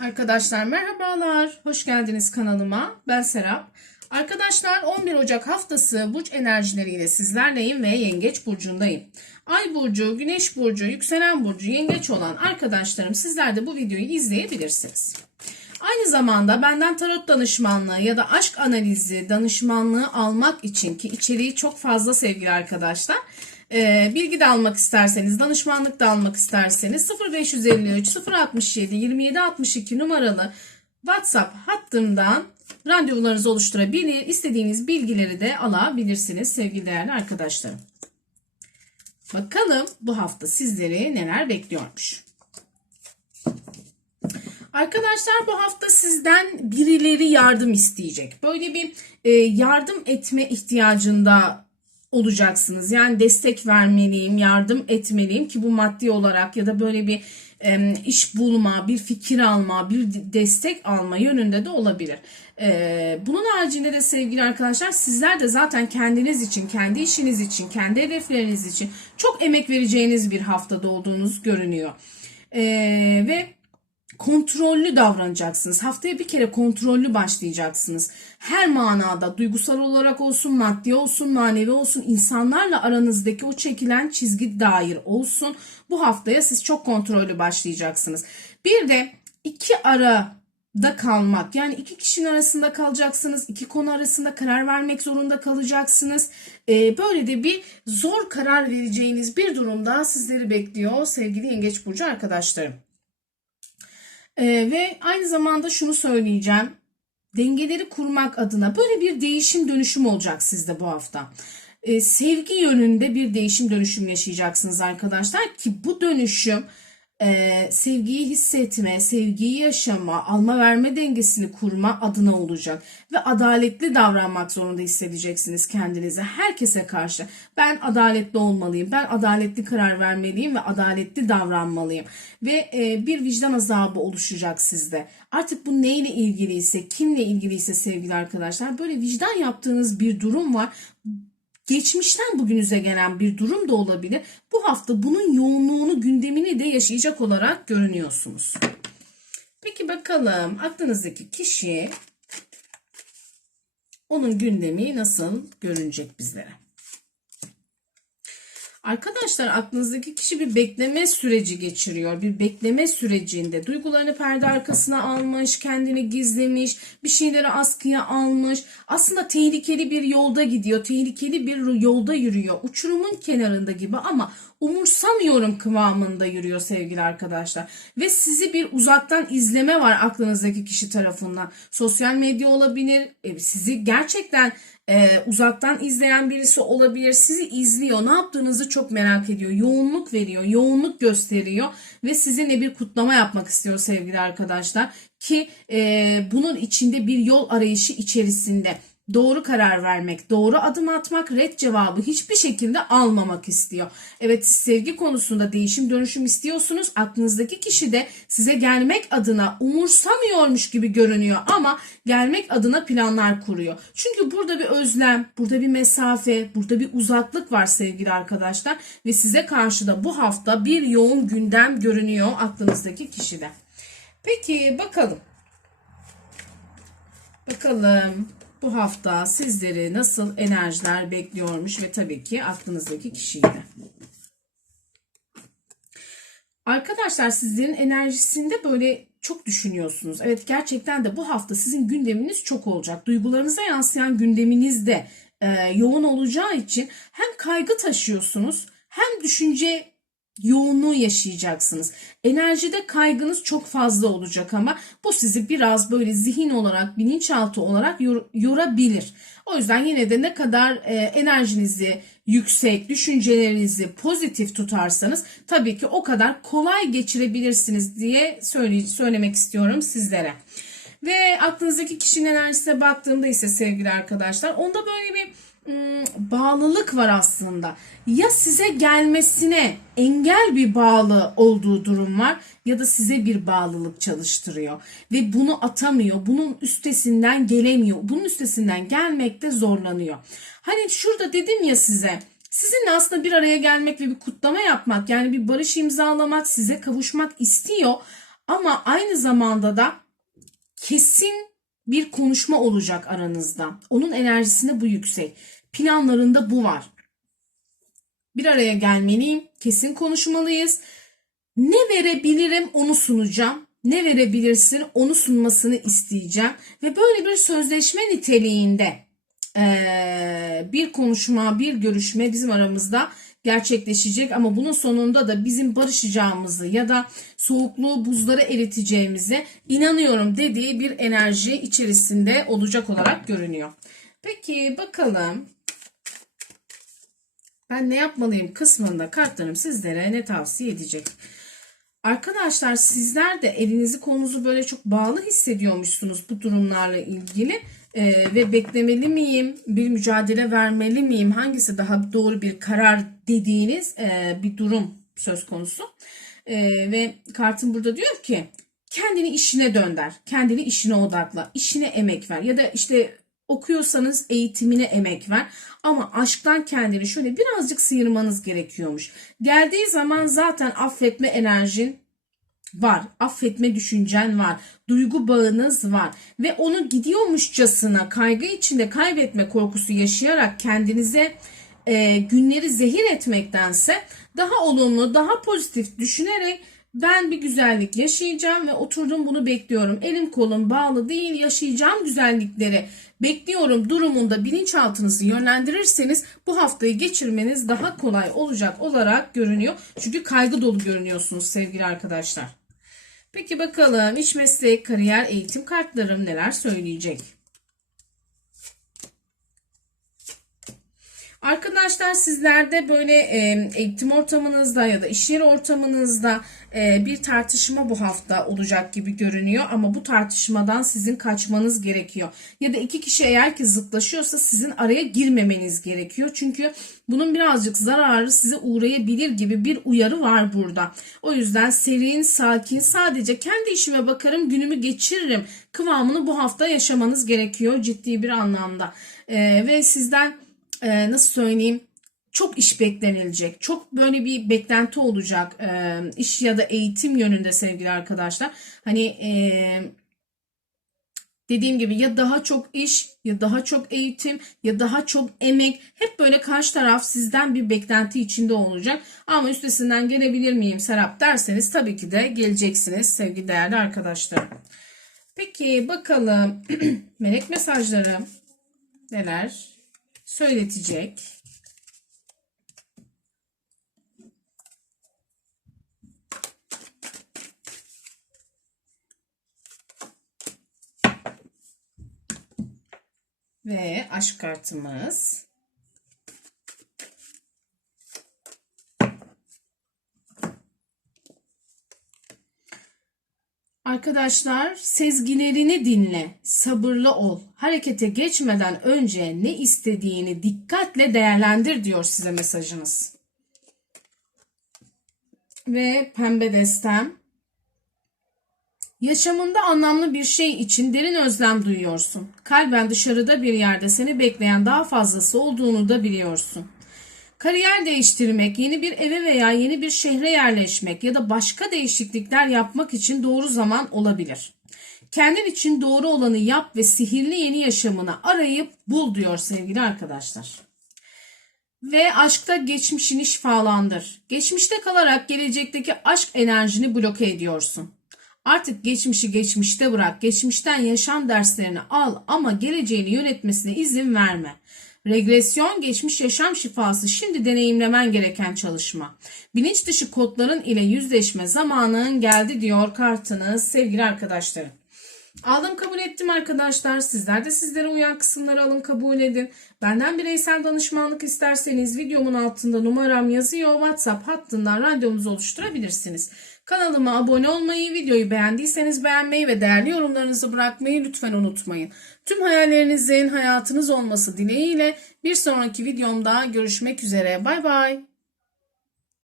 Arkadaşlar merhabalar. Hoş geldiniz kanalıma. Ben Serap. Arkadaşlar 11 Ocak haftası burç enerjileriyle sizlerleyim ve Yengeç burcundayım. Ay burcu, Güneş burcu, yükselen burcu Yengeç olan arkadaşlarım sizler de bu videoyu izleyebilirsiniz. Aynı zamanda benden tarot danışmanlığı ya da aşk analizi danışmanlığı almak için ki içeriği çok fazla sevgili arkadaşlar. Ee, bilgi de almak isterseniz, danışmanlık da almak isterseniz 0553 067 27 62 numaralı WhatsApp hattımdan randevularınızı oluşturabilir, istediğiniz bilgileri de alabilirsiniz sevgili değerli arkadaşlarım. Bakalım bu hafta sizleri neler bekliyormuş. Arkadaşlar bu hafta sizden birileri yardım isteyecek. Böyle bir e, yardım etme ihtiyacında olacaksınız. Yani destek vermeliyim, yardım etmeliyim ki bu maddi olarak ya da böyle bir iş bulma, bir fikir alma, bir destek alma yönünde de olabilir. Bunun haricinde de sevgili arkadaşlar sizler de zaten kendiniz için, kendi işiniz için, kendi hedefleriniz için çok emek vereceğiniz bir haftada olduğunuz görünüyor. Ve kontrollü davranacaksınız. Haftaya bir kere kontrollü başlayacaksınız. Her manada duygusal olarak olsun, maddi olsun, manevi olsun, insanlarla aranızdaki o çekilen çizgi dair olsun. Bu haftaya siz çok kontrollü başlayacaksınız. Bir de iki ara da kalmak. Yani iki kişinin arasında kalacaksınız. iki konu arasında karar vermek zorunda kalacaksınız. Ee, böyle de bir zor karar vereceğiniz bir durumda sizleri bekliyor sevgili Yengeç Burcu arkadaşlarım. Ee, ve aynı zamanda şunu söyleyeceğim. Dengeleri kurmak adına böyle bir değişim dönüşüm olacak sizde bu hafta. Ee, sevgi yönünde bir değişim dönüşüm yaşayacaksınız arkadaşlar ki bu dönüşüm e, sevgiyi hissetme, sevgiyi yaşama, alma verme dengesini kurma adına olacak. Ve adaletli davranmak zorunda hissedeceksiniz kendinize herkese karşı. Ben adaletli olmalıyım, ben adaletli karar vermeliyim ve adaletli davranmalıyım. Ve e, bir vicdan azabı oluşacak sizde. Artık bu neyle ilgiliyse, kimle ilgiliyse sevgili arkadaşlar böyle vicdan yaptığınız bir durum var geçmişten bugünüze gelen bir durum da olabilir. Bu hafta bunun yoğunluğunu, gündemini de yaşayacak olarak görünüyorsunuz. Peki bakalım aklınızdaki kişi onun gündemi nasıl görünecek bizlere? Arkadaşlar aklınızdaki kişi bir bekleme süreci geçiriyor. Bir bekleme sürecinde duygularını perde arkasına almış, kendini gizlemiş, bir şeyleri askıya almış. Aslında tehlikeli bir yolda gidiyor, tehlikeli bir yolda yürüyor. Uçurumun kenarında gibi ama umursamıyorum kıvamında yürüyor sevgili arkadaşlar. Ve sizi bir uzaktan izleme var aklınızdaki kişi tarafından. Sosyal medya olabilir, e, sizi gerçekten e, uzaktan izleyen birisi olabilir. Sizi izliyor. Ne yaptığınızı çok merak ediyor. Yoğunluk veriyor. Yoğunluk gösteriyor. Ve sizinle bir kutlama yapmak istiyor sevgili arkadaşlar. Ki e, bunun içinde bir yol arayışı içerisinde doğru karar vermek, doğru adım atmak, red cevabı hiçbir şekilde almamak istiyor. Evet sevgi konusunda değişim dönüşüm istiyorsunuz. Aklınızdaki kişi de size gelmek adına umursamıyormuş gibi görünüyor ama gelmek adına planlar kuruyor. Çünkü burada bir özlem, burada bir mesafe, burada bir uzaklık var sevgili arkadaşlar ve size karşı da bu hafta bir yoğun gündem görünüyor aklınızdaki kişide. Peki bakalım. Bakalım bu hafta sizleri nasıl enerjiler bekliyormuş ve tabii ki aklınızdaki kişiyi de. Arkadaşlar sizlerin enerjisinde böyle çok düşünüyorsunuz. Evet gerçekten de bu hafta sizin gündeminiz çok olacak. Duygularınıza yansıyan gündeminiz de e, yoğun olacağı için hem kaygı taşıyorsunuz hem düşünce yoğunluğu yaşayacaksınız. Enerjide kaygınız çok fazla olacak ama bu sizi biraz böyle zihin olarak, bilinçaltı olarak yor, yorabilir. O yüzden yine de ne kadar e, enerjinizi yüksek, düşüncelerinizi pozitif tutarsanız tabii ki o kadar kolay geçirebilirsiniz diye söyle, söylemek istiyorum sizlere. Ve aklınızdaki kişinin enerjisine baktığımda ise sevgili arkadaşlar onda böyle bir bağlılık var aslında. Ya size gelmesine engel bir bağlı olduğu durum var ya da size bir bağlılık çalıştırıyor ve bunu atamıyor. Bunun üstesinden gelemiyor. Bunun üstesinden gelmekte zorlanıyor. Hani şurada dedim ya size Sizinle aslında bir araya gelmek ve bir kutlama yapmak yani bir barış imzalamak size kavuşmak istiyor Ama aynı zamanda da kesin bir konuşma olacak aranızda. Onun enerjisinde bu yüksek. Planlarında bu var. Bir araya gelmeliyim. Kesin konuşmalıyız. Ne verebilirim onu sunacağım. Ne verebilirsin onu sunmasını isteyeceğim. Ve böyle bir sözleşme niteliğinde bir konuşma, bir görüşme bizim aramızda gerçekleşecek ama bunun sonunda da bizim barışacağımızı ya da soğukluğu buzları eriteceğimize inanıyorum dediği bir enerji içerisinde olacak olarak görünüyor. Peki bakalım ben ne yapmalıyım kısmında kartlarım sizlere ne tavsiye edecek? Arkadaşlar sizler de elinizi kolunuzu böyle çok bağlı hissediyormuşsunuz bu durumlarla ilgili Ee, ve beklemeli miyim, bir mücadele vermeli miyim, hangisi daha doğru bir karar dediğiniz e, bir durum söz konusu. Ee, ve kartın burada diyor ki kendini işine dönder, kendini işine odakla, işine emek ver ya da işte okuyorsanız eğitimine emek ver ama aşktan kendini şöyle birazcık sıyırmanız gerekiyormuş. Geldiği zaman zaten affetme enerjin var. Affetme düşüncen var. Duygu bağınız var. Ve onu gidiyormuşçasına kaygı içinde kaybetme korkusu yaşayarak kendinize e, günleri zehir etmektense daha olumlu, daha pozitif düşünerek ben bir güzellik yaşayacağım ve oturdum bunu bekliyorum. Elim kolum bağlı değil yaşayacağım güzellikleri bekliyorum durumunda bilinçaltınızı yönlendirirseniz bu haftayı geçirmeniz daha kolay olacak olarak görünüyor. Çünkü kaygı dolu görünüyorsunuz sevgili arkadaşlar. Peki bakalım iş meslek, kariyer, eğitim kartlarım neler söyleyecek? Arkadaşlar sizlerde böyle e, eğitim ortamınızda ya da iş yeri ortamınızda e, bir tartışma bu hafta olacak gibi görünüyor ama bu tartışmadan sizin kaçmanız gerekiyor. Ya da iki kişi eğer ki zıtlaşıyorsa sizin araya girmemeniz gerekiyor. Çünkü bunun birazcık zararı size uğrayabilir gibi bir uyarı var burada. O yüzden serin, sakin, sadece kendi işime bakarım, günümü geçiririm kıvamını bu hafta yaşamanız gerekiyor ciddi bir anlamda. E, ve sizden e, nasıl söyleyeyim çok iş beklenilecek. Çok böyle bir beklenti olacak e, iş ya da eğitim yönünde sevgili arkadaşlar. Hani e, dediğim gibi ya daha çok iş ya daha çok eğitim ya daha çok emek hep böyle karşı taraf sizden bir beklenti içinde olacak. Ama üstesinden gelebilir miyim Serap derseniz tabii ki de geleceksiniz sevgili değerli arkadaşlar. Peki bakalım melek mesajları neler söyletecek? Ve aşk kartımız. Arkadaşlar sezgilerini dinle, sabırlı ol. Harekete geçmeden önce ne istediğini dikkatle değerlendir diyor size mesajınız. Ve pembe destem. Yaşamında anlamlı bir şey için derin özlem duyuyorsun. Kalben dışarıda bir yerde seni bekleyen daha fazlası olduğunu da biliyorsun. Kariyer değiştirmek, yeni bir eve veya yeni bir şehre yerleşmek ya da başka değişiklikler yapmak için doğru zaman olabilir. Kendin için doğru olanı yap ve sihirli yeni yaşamını arayıp bul diyor sevgili arkadaşlar. Ve aşkta geçmişini şifalandır. Geçmişte kalarak gelecekteki aşk enerjini bloke ediyorsun. Artık geçmişi geçmişte bırak. Geçmişten yaşam derslerini al ama geleceğini yönetmesine izin verme. Regresyon geçmiş yaşam şifası şimdi deneyimlemen gereken çalışma. Bilinç dışı kodların ile yüzleşme zamanın geldi diyor kartınız sevgili arkadaşlarım. Aldım kabul ettim arkadaşlar. Sizler de sizlere uyan kısımları alın kabul edin. Benden bireysel danışmanlık isterseniz videomun altında numaram yazıyor. WhatsApp hattından randevunuzu oluşturabilirsiniz. Kanalıma abone olmayı, videoyu beğendiyseniz beğenmeyi ve değerli yorumlarınızı bırakmayı lütfen unutmayın. Tüm hayallerinizin hayatınız olması dileğiyle bir sonraki videomda görüşmek üzere. Bay bay.